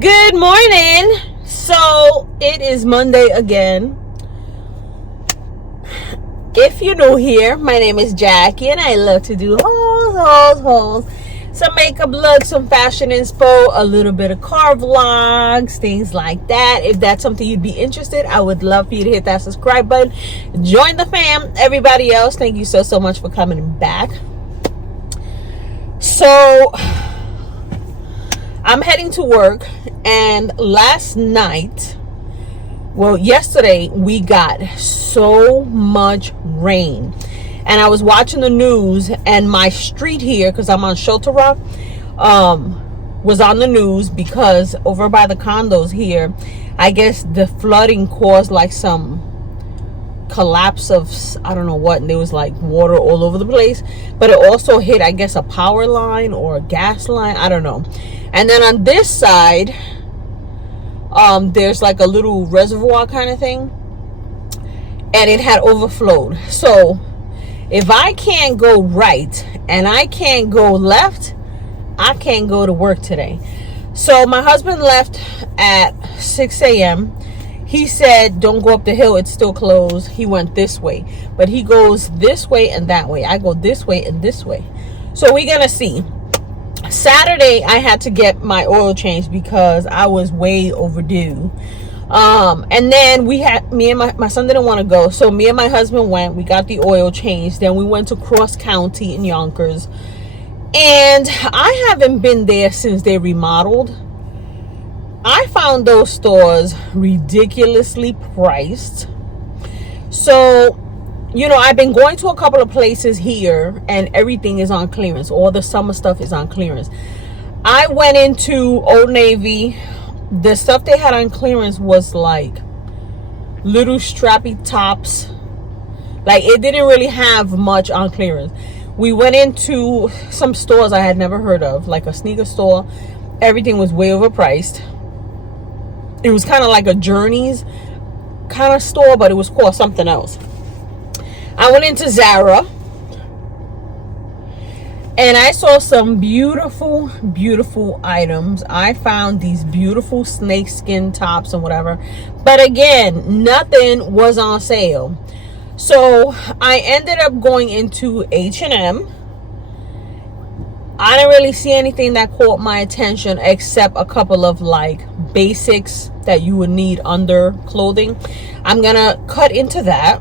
Good morning. So it is Monday again. If you're new here, my name is Jackie and I love to do hauls, some makeup looks, some fashion inspo, a little bit of car vlogs, things like that. If that's something you'd be interested, I would love for you to hit that subscribe button. Join the fam. Everybody else, thank you so much for coming back. So I'm heading to work, and yesterday we got so much rain, and I was watching the news, and my street here, because I'm on Shelter Rock, was on the news because over by the condos here, I guess the flooding caused like some collapse of I don't know what, and there was like water all over the place, but it also hit, I guess, a power line or a gas line, I don't know. And then on this side, there's like a little reservoir kind of thing, and it had overflowed. So if I can't go right and I can't go left, I can't go to work today. So my husband left at 6 a.m. He said, don't go up the hill, it's still closed. He went this way, but he goes this way and that way. I go this way and this way. So we're gonna see. Saturday I had to get my oil changed because I was way overdue. And then me and my son didn't want to go, so me and my husband went. We got the oil changed. Then we went to Cross County in Yonkers, and I haven't been there since they remodeled. I found those stores ridiculously priced. So, you know, I've been going to a couple of places here and everything is on clearance. All the summer stuff is on clearance. I went into Old Navy. The stuff they had on clearance was like little strappy tops. Like, it didn't really have much on clearance. We went into some stores I had never heard of, like a sneaker store. Everything was way overpriced. It was kind of like a Journeys kind of store, but it was called something else. I went into Zara, and I saw some beautiful items. I found these beautiful snakeskin tops and whatever, but again, nothing was on sale. So I ended up going into H&M. I didn't really see anything that caught my attention except a couple of like basics that you would need under clothing. I'm gonna cut into that.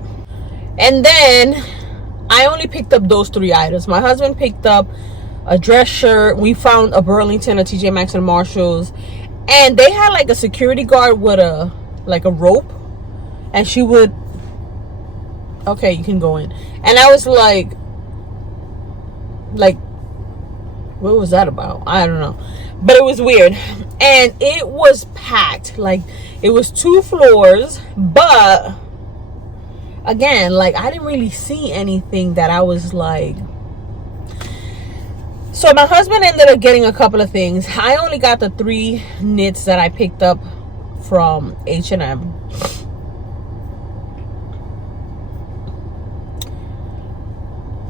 And then I only picked up those 3 items. My husband picked up a dress shirt. We found a Burlington, a TJ Maxx, and Marshalls, and they had like a security guard with a rope, and she would, okay, you can go in. And I was like what was that about? I don't know, but it was weird. And it was packed. Like, it was 2 floors, but again, like, I didn't really see anything that I was like. So my husband ended up getting a couple of things. I only got the 3 knits that I picked up from H&M.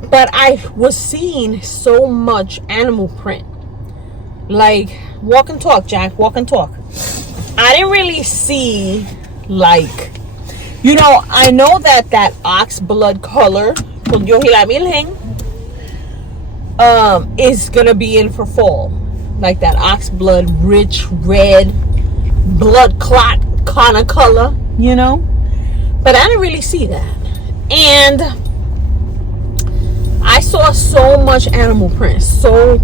But I was seeing so much animal print. Like, walk and talk, Jack, walk and talk. I didn't really see, like, you know, I know that ox blood color is gonna be in for fall, like that ox blood, rich red blood clot kind of color, you know. But I didn't really see that, and I saw so much animal print, so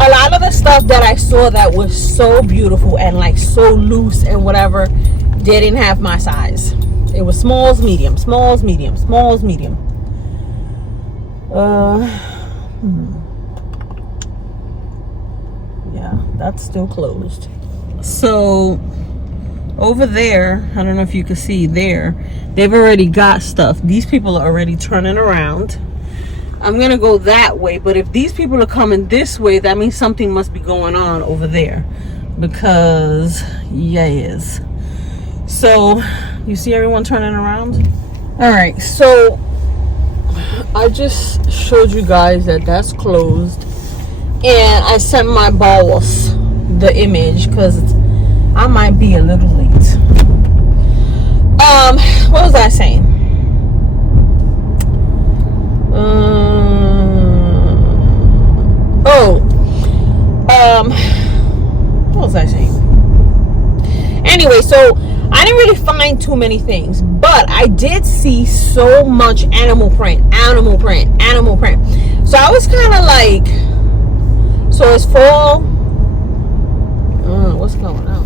a lot of the stuff that I saw that was so beautiful and like so loose and whatever, they didn't have my size. It was smalls, medium, smalls, medium, smalls, medium. Yeah, that's still closed. So over there, I don't know if you can see there, they've already got stuff. These people are already turning around. I'm gonna go that way, but if these people are coming this way, that means something must be going on over there, because yes. So you see everyone turning around. All right, so I just showed you guys that that's closed. And I sent my boss the image because I might be a little late. What was I saying? What was I saying? Anyway, so I didn't really find too many things, but I did see so much animal print. So I was kind of like, so it's fall. What's going on?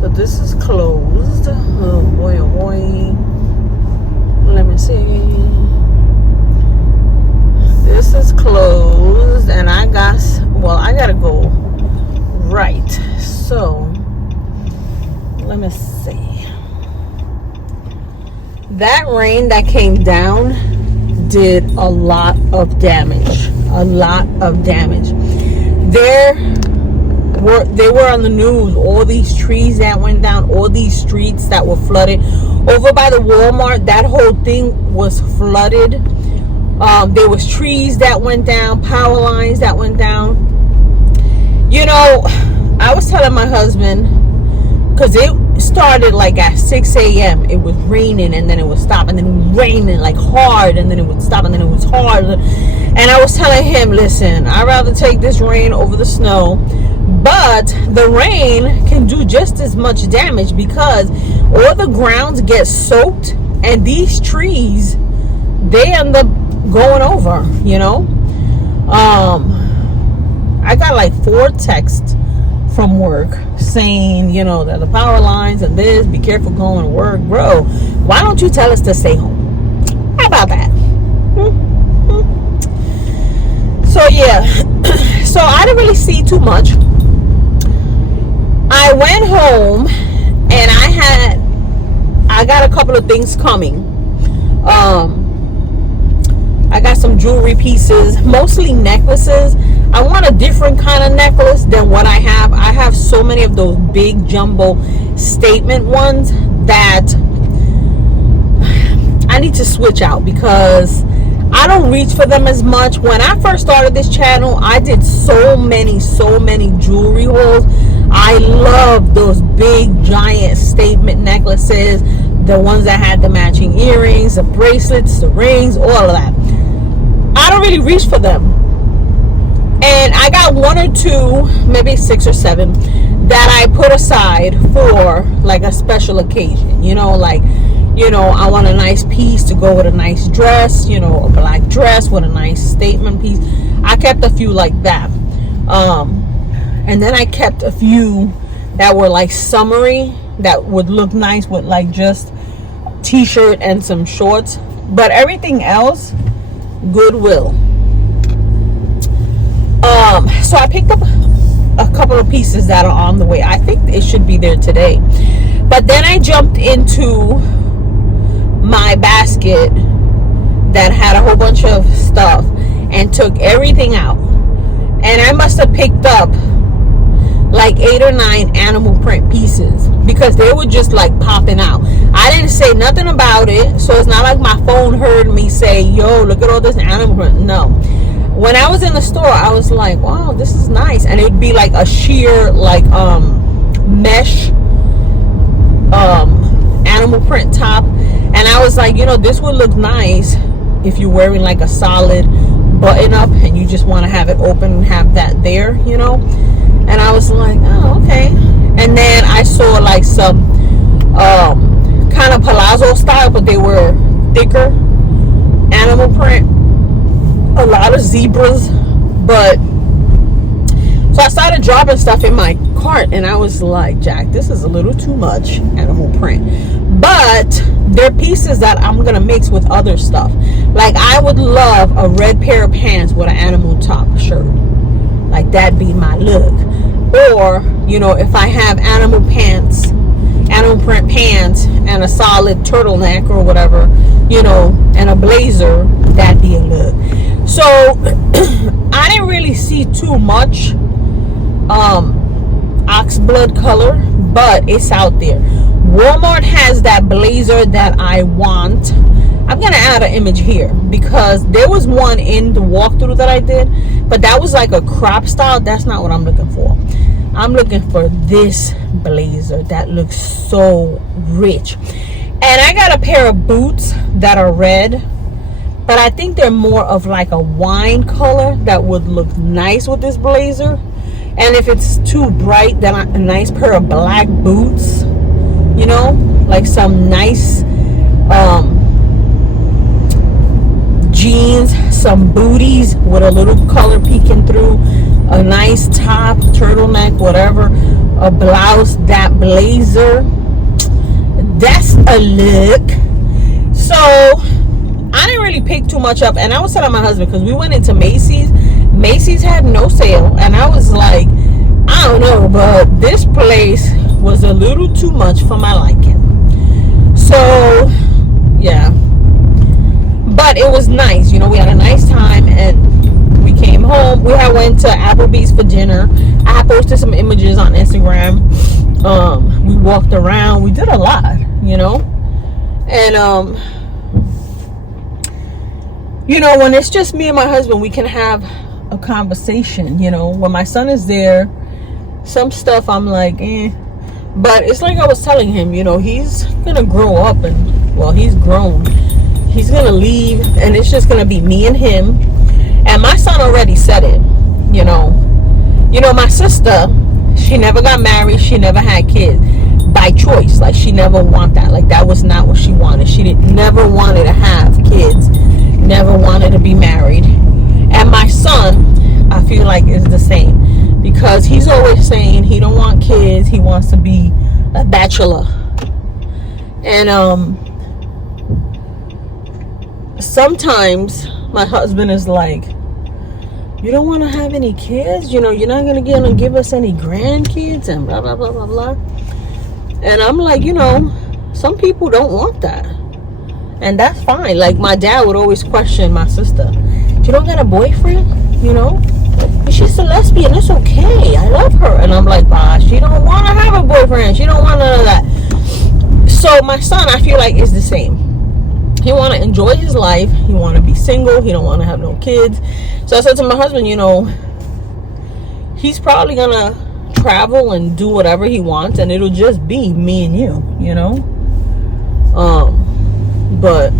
So this is closed. Oh boy, oh boy. Let me see. This is closed, and I gotta go right. So let me see. That rain that came down did a lot of damage. They were on the news, all these trees that went down, all these streets that were flooded. Over by the Walmart, that whole thing was flooded. There was trees that went down, power lines that went down. You know, I was telling my husband, because it started like at 6 a.m. It was raining, and then it would stop, and then it was raining like hard, and then it would stop, and then it was hard. And I was telling him, listen, I'd rather take this rain over the snow. But the rain can do just as much damage because all the grounds get soaked, and these trees, they end up going over, you know. I got like 4 texts from work saying, you know, that the power lines and this, be careful going to work. Bro, why don't you tell us to stay home? How about that? So yeah, so I didn't really see too much. I went home and I got a couple of things coming. I got some jewelry pieces, mostly necklaces. I want a different kind of necklace than what I have. I have so many of those big jumbo statement ones that I need to switch out because I don't reach for them as much. When I first started this channel, I did so many jewelry hauls. I love those big giant statement necklaces, the ones that had the matching earrings, the bracelets, the rings, all of that. I don't really reach for them. And I got 1 or 2, maybe 6 or 7 that I put aside for like a special occasion. You know, like, you know, I want a nice piece to go with a nice dress, you know, a black dress with a nice statement piece. I kept a few like that. And then I kept a few that were like summery, that would look nice with like just t-shirt and some shorts. But everything else, Goodwill. So I picked up a couple of pieces that are on the way. I think it should be there today. But then I jumped into my basket that had a whole bunch of stuff and took everything out. And I must have picked up like 8 or 9 animal print pieces because they were just like popping out. I didn't say nothing about it, so it's not like my phone heard me say, yo, look at all this animal print. No. When I was in the store, I was like, wow, this is nice. And it would be like a sheer like mesh animal print top. And I was like, you know, this would look nice if you're wearing like a solid button up and you just want to have it open and have that there, you know. And I was like, oh, okay. And then I saw like some kind of palazzo style, but they were thicker animal print. A lot of zebras. But so I started dropping stuff in my cart, and I was like, Jack, this is a little too much animal print. But they're pieces that I'm gonna mix with other stuff. Like I would love a red pair of pants with an animal top shirt. Like that'd be my look. Or, you know, if I have animal print pants and a solid turtleneck or whatever, you know, and a blazer, that'd be a look. So I didn't really see too much ox blood color, but it's out there. Walmart has that blazer that I want. I'm gonna add an image here because there was one in the walkthrough that I did, but that was like a crop style. That's not what I'm looking for. I'm looking for this blazer that looks so rich. And I got a pair of boots that are red, but I think they're more of like a wine color that would look nice with this blazer. And if it's too bright, then a nice pair of black boots, you know, like some nice jeans, some booties with a little color peeking through, a nice top, turtleneck, whatever, a blouse, that blazer, that's a look. So I didn't really pick too much up, and I was telling my husband, because we went into Macy's had no sale, and I was like, I don't know, but this place was a little too much for my liking. So yeah, but it was nice, you know. We had a nice time, and we came home. We had went to Applebee's for dinner. I posted some images on Instagram. We walked around, we did a lot, you know. And you know, when it's just me and my husband, we can have a conversation, you know. When my son is there, some stuff I'm like, eh. But it's like I was telling him, you know, he's gonna grow up, and well, he's grown. He's gonna leave, and it's just gonna be me and him. And my son already said it, you know. You know, my sister, she never got married, she never had kids by choice. Like, she never wanted that. Like, that was not what she wanted. She never wanted to have kids, never wanted to be married. And my son, I feel like, is the same, because he's always saying he don't want kids, he wants to be a bachelor. And sometimes my husband is like, you don't want to have any kids, you know, you're not gonna give us any grandkids and blah blah blah blah blah. And I'm like, you know, some people don't want that, and that's fine. Like, my dad would always question my sister, you don't got a boyfriend, you know, she's a lesbian, it's okay, I love her. And I'm like, bah, she don't want to have a boyfriend, she don't want none of that. So my son, I feel like, is the same. He want to enjoy his life, he want to be single, he don't want to have no kids. So I said to my husband, you know, he's probably gonna travel and do whatever he wants, and it'll just be me and you know. But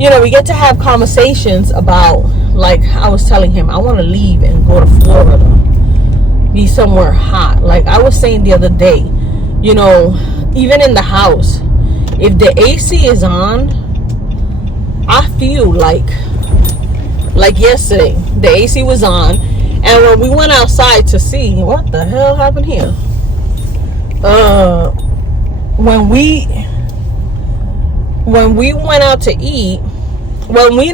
you know, we get to have conversations about, like I was telling him, I want to leave and go to Florida, be somewhere hot. Like I was saying the other day, you know, even in the house, if the AC is on, I feel like yesterday, the AC was on, and when we went outside to see what the hell happened here, when we went out to eat, when we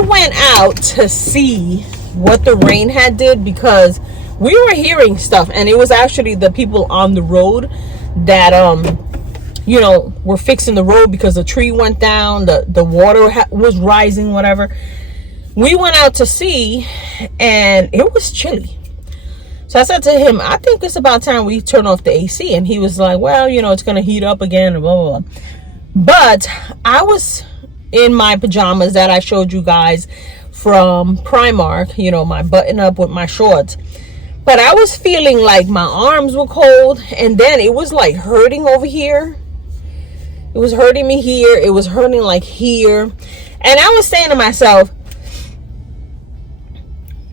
went out to see what the rain had did, because we were hearing stuff, and it was actually the people on the road that you know, were fixing the road because the tree went down, the water was rising, whatever. We went out to see, and it was chilly. So I said to him, I think it's about time we turn off the AC. And he was like, well, you know, it's going to heat up again, and blah, blah, blah. But I was in my pajamas that I showed you guys from Primark, you know, my button up with my shorts. But I was feeling like my arms were cold, and then it was like hurting over here. It was hurting me here. It was hurting like here. And I was saying to myself,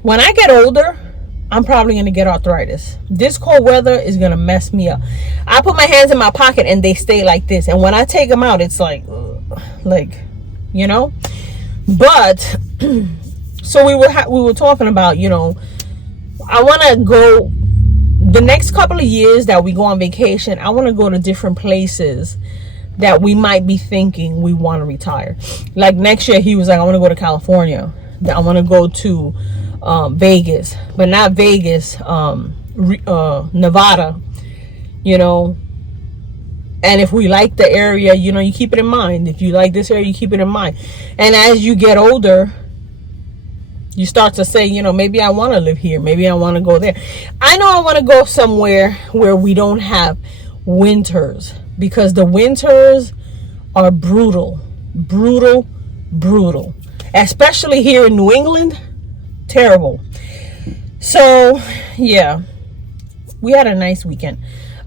when I get older, I'm probably going to get arthritis. This cold weather is going to mess me up. I put my hands in my pocket and they stay like this. And when I take them out, it's like, you know. But, so we were talking about, you know, I want to go, the next couple of years that we go on vacation, I want to go to different places that we might be thinking we want to retire. Like next year, he was like, I want to go to California. I want to go to Vegas, but not Vegas, Nevada, you know. And if we like the area, you know, you keep it in mind. If you like this area, you keep it in mind. And as you get older, you start to say, you know, maybe I want to live here, maybe I want to go there. I know I want to go somewhere where we don't have winters, because the winters are brutal, especially here in New England. Terrible. So yeah, we had a nice weekend.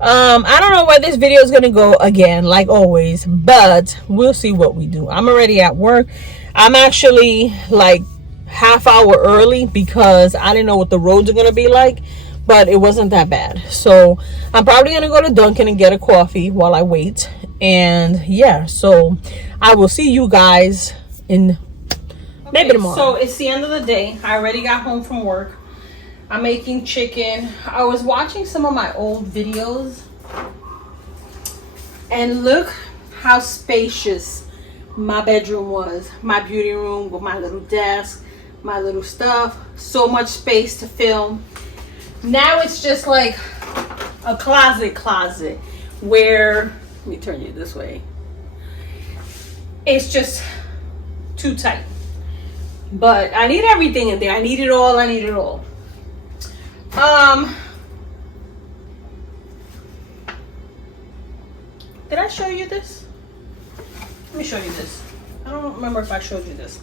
I don't know where this video is gonna go again, like always, but we'll see what we do. I'm already at work. I'm actually like half hour early because I didn't know what the roads are gonna be like, but it wasn't that bad. So I'm probably gonna go to Dunkin' and get a coffee while I wait. And yeah, so I will see you guys in maybe tomorrow. So it's the end of the day. I already got home from work. I'm making chicken. I was watching some of my old videos, and look how spacious my bedroom was. My beauty room with my little desk, my little stuff. So much space to film. Now it's just like a closet where, let me turn you this way. It's just too tight. But I need everything in there. I need it all. Did I show you this? Let me show you this. I don't remember if I showed you this.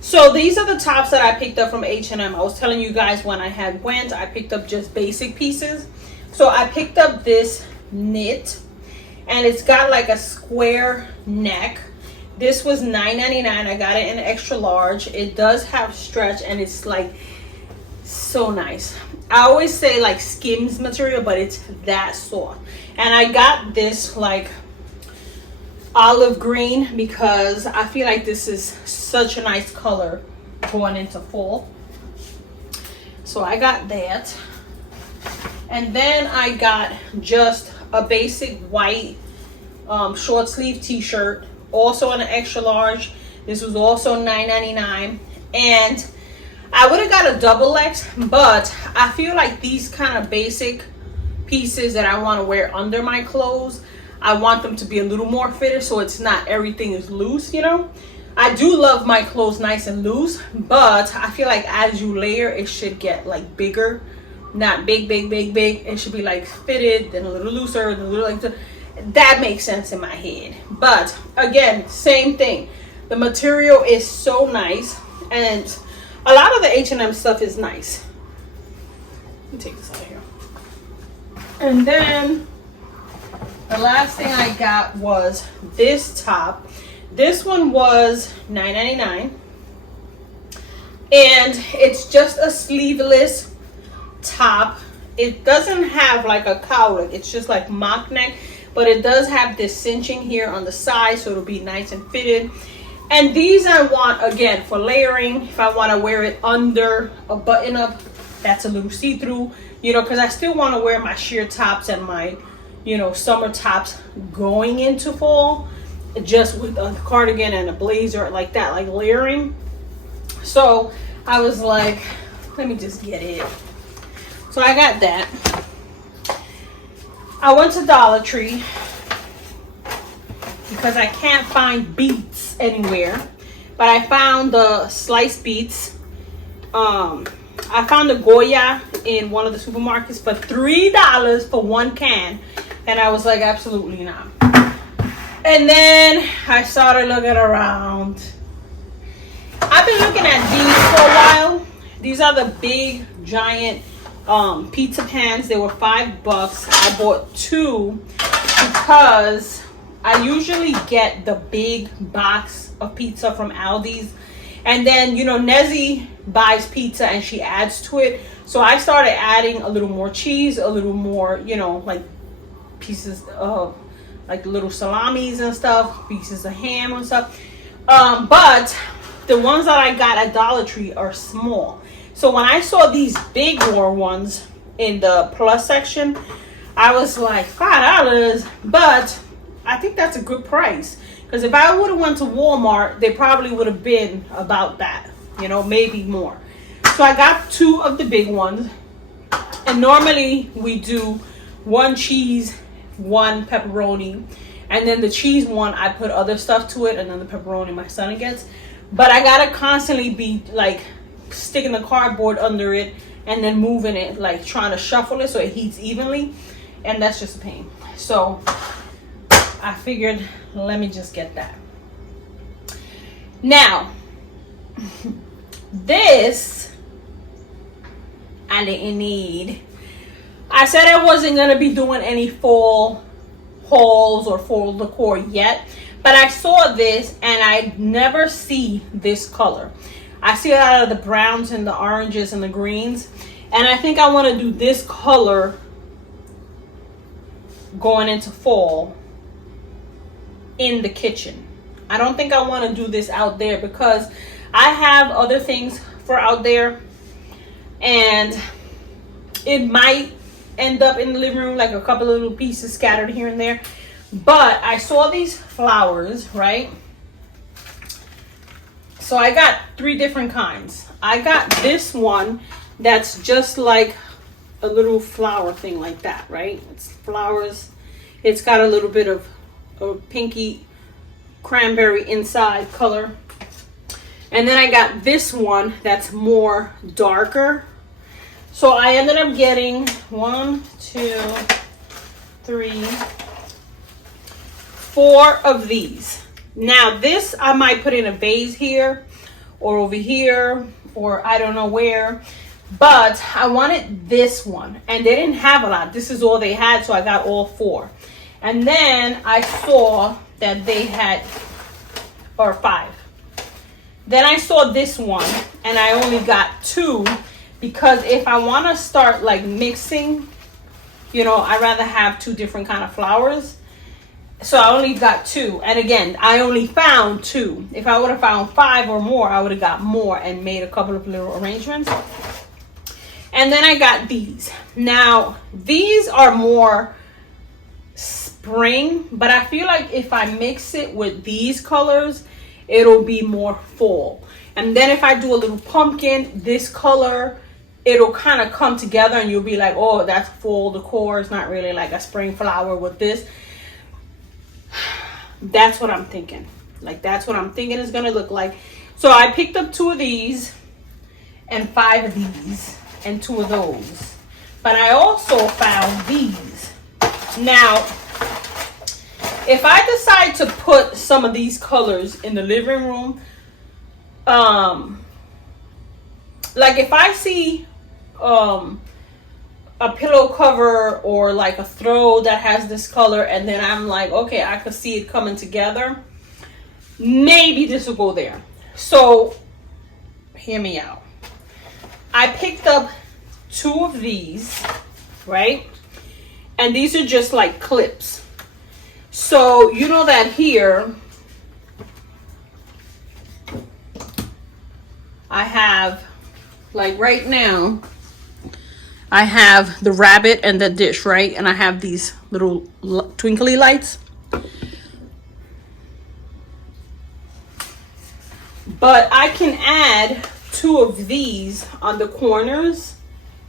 So these are the tops that I picked up from H&M. I was telling you guys when I went, I picked up just basic pieces. So I picked up this knit, and it's got like a square neck. This was $9.99. I got it in extra large. It does have stretch, and it's like so nice. I always say like Skims material, but it's that soft. And I got this like olive green because I feel like this is such a nice color going into fall. So I got that. And then I got just a basic white short sleeve t-shirt, also in an extra large. This was also $9.99. And I would have got a double X, but I feel like these kind of basic pieces that I want to wear under my clothes, I want them to be a little more fitted, so it's not everything is loose, you know. I do love my clothes nice and loose, but I feel like as you layer, it should get like bigger, not big. It should be like fitted, then a little looser, then a little like that makes sense in my head. But again, same thing. The material is so nice, and a lot of the H&M stuff is nice. Let me take this out of here. And then the last thing I got was this top. This one was $9.99. And it's just a sleeveless top. It doesn't have like a collar. It's just like mock neck. But it does have this cinching here on the side, so it'll be nice and fitted. And these I want, again, for layering. If I want to wear it under a button up that's a little see-through, you know, because I still want to wear my sheer tops and my, you know, summer tops going into fall, just with a cardigan and a blazer like that, like layering. So I was like, let me just get it. So I got that. I went to Dollar Tree because I can't find beets anywhere, but I found the sliced beets. I found the Goya in one of the supermarkets for $3 for one can, and I was like, absolutely not. And then I started looking around. I've been looking at these for a while. These are the big giant pizza pans. They were $5. I bought 2 because I usually get the big box of pizza from Aldi's, and then, you know, Nezzy buys pizza and she adds to it. So I started adding a little more cheese, a little more, you know, like pieces of like little salamis and stuff, pieces of ham and stuff. But the ones that I got at Dollar Tree are small. So when I saw these big more ones in the plus section, I was like, $5, but I think that's a good price. Because if I would have went to Walmart, they probably would have been about that, you know, maybe more. So I got 2 of the big ones. And normally we do 1 cheese, 1 pepperoni. And then the cheese one, I put other stuff to it. And then the pepperoni my son gets. But I got to constantly be like sticking the cardboard under it and then moving it, like trying to shuffle it so it heats evenly, and that's just a pain. So I figured, let me just get that. Now, this I didn't need. I said I wasn't gonna be doing any fall hauls or fall decor yet, but I saw this and I never see this color. I see a lot of the browns and the oranges and the greens, and I think I want to do this color going into fall in the kitchen. I don't think I want to do this out there because I have other things for out there, and it might end up in the living room like a couple of little pieces scattered here and there. But I saw these flowers, right? So I got 3 different kinds. I got this one that's just like a little flower thing like that, right? It's flowers. It's got a little bit of a pinky cranberry inside color. And then I got this one that's more darker. So I ended up getting 1, 2, 3, 4 of these. Now this I might put in a vase here or over here or I don't know where, but I wanted this one and they didn't have a lot. This is all they had, so I got all 4. And then I saw that they had, or 5. Then I saw this one and I only got 2 because if I want to start like mixing, you know, I'd rather have 2 different kind of flowers. So I only got 2. And again, I only found 2. If I would have found 5 or more, I would have got more and made a couple of little arrangements. And then I got these. Now, these are more spring, but I feel like if I mix it with these colors, it'll be more fall. And then if I do a little pumpkin, this color, it'll kind of come together and you'll be like, oh, that's fall decor. It's not really like a spring flower with this. That's what I'm thinking. Like, that's what I'm thinking it's gonna look like. So I picked up 2 of these and 5 of these and 2 of those. But I also found these. Now, if I decide to put some of these colors in the living room, like if I see a pillow cover or like a throw that has this color and then I'm like, okay, I could see it coming together, maybe this will go there. So hear me out. I picked up 2 of these, right? And these are just like clips. So you know that here I have, like right now, I have the rabbit and the dish, right? And I have these little twinkly lights. But I can add 2 of these on the corners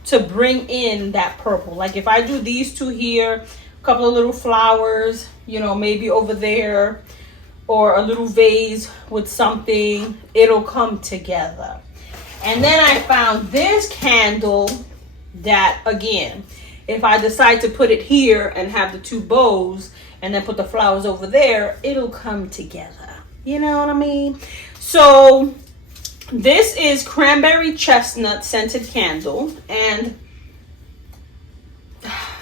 to bring in that purple. Like if I do these 2 here, a couple of little flowers, you know, maybe over there, or a little vase with something, it'll come together. And then I found this candle that, again, if I decide to put it here and have the 2 bows and then put the flowers over there, it'll come together. You know what I mean? So this is cranberry chestnut scented candle, and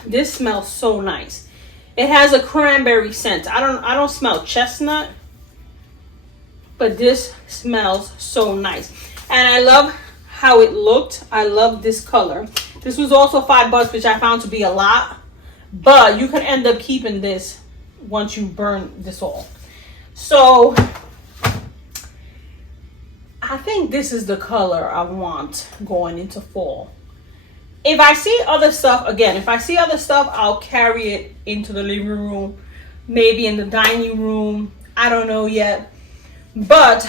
this smells so nice. It has a cranberry scent. I don't smell chestnut, but this smells so nice. And I love how it looked. I love this color. This was also $5, which I found to be a lot, but you can end up keeping this once you burn this off. So I think this is the color I want going into fall. If I see other stuff, again, if I see other stuff, I'll carry it into the living room, maybe in the dining room. I don't know yet, but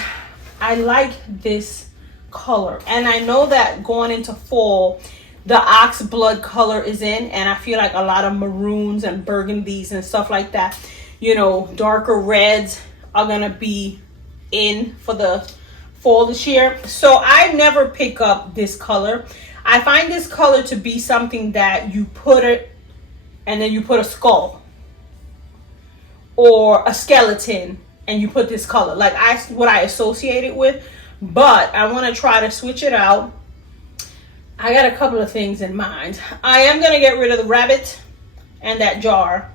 I like this color. And I know that going into fall, the ox blood color is in, and I feel like a lot of maroons and burgundies and stuff like that, you know, darker reds are gonna be in for the fall this year. So I never pick up this color. I find this color to be something that you put it and then you put a skull or a skeleton and you put this color, like what I associate it with. But I want to try to switch it out. I got a couple of things in mind. I am going to get rid of the rabbit and that jar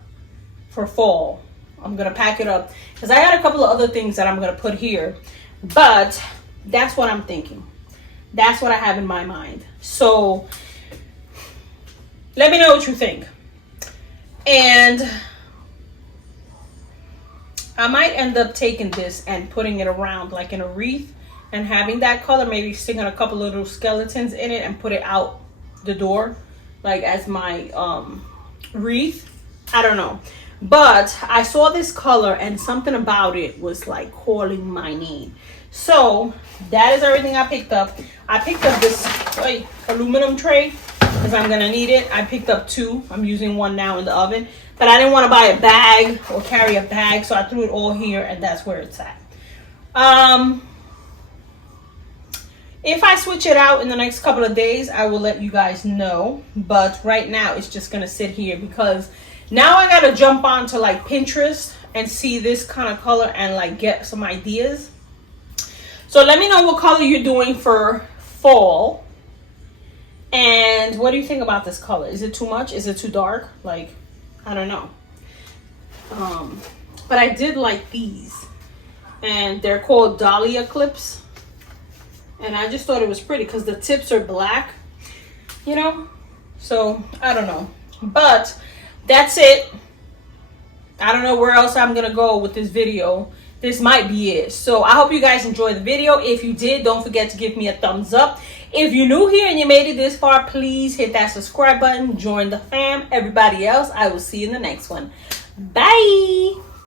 for fall. I'm going to pack it up because I got a couple of other things that I'm going to put here. But that's what I'm thinking. That's what I have in my mind. So let me know what you think. And I might end up taking this and putting it around like in a wreath and having that color, maybe sticking a couple of little skeletons in it and put it out the door like as my wreath. I don't know. But I saw this color and something about it was like calling my name. So that is everything I picked up. I picked up this aluminum tray because I'm going to need it. I picked up 2. I'm using one now in the oven. But I didn't want to buy a bag or carry a bag, so I threw it all here and that's where it's at. If I switch it out in the next couple of days, I will let you guys know. But right now, it's just going to sit here because now I got to jump on to like Pinterest and see this kind of color and like get some ideas. So let me know what color you're doing for fall. And what do you think about this color? Is it too much? Is it too dark? Like, I don't know. But I did like these. And they're called Dahlia clips. And I just thought it was pretty because the tips are black, you know? So, I don't know. But that's it. I don't know where else I'm going to go with this video. This might be it. So, I hope you guys enjoyed the video. If you did, don't forget to give me a thumbs up. If you're new here and you made it this far, please hit that subscribe button. Join the fam. Everybody else, I will see you in the next one. Bye.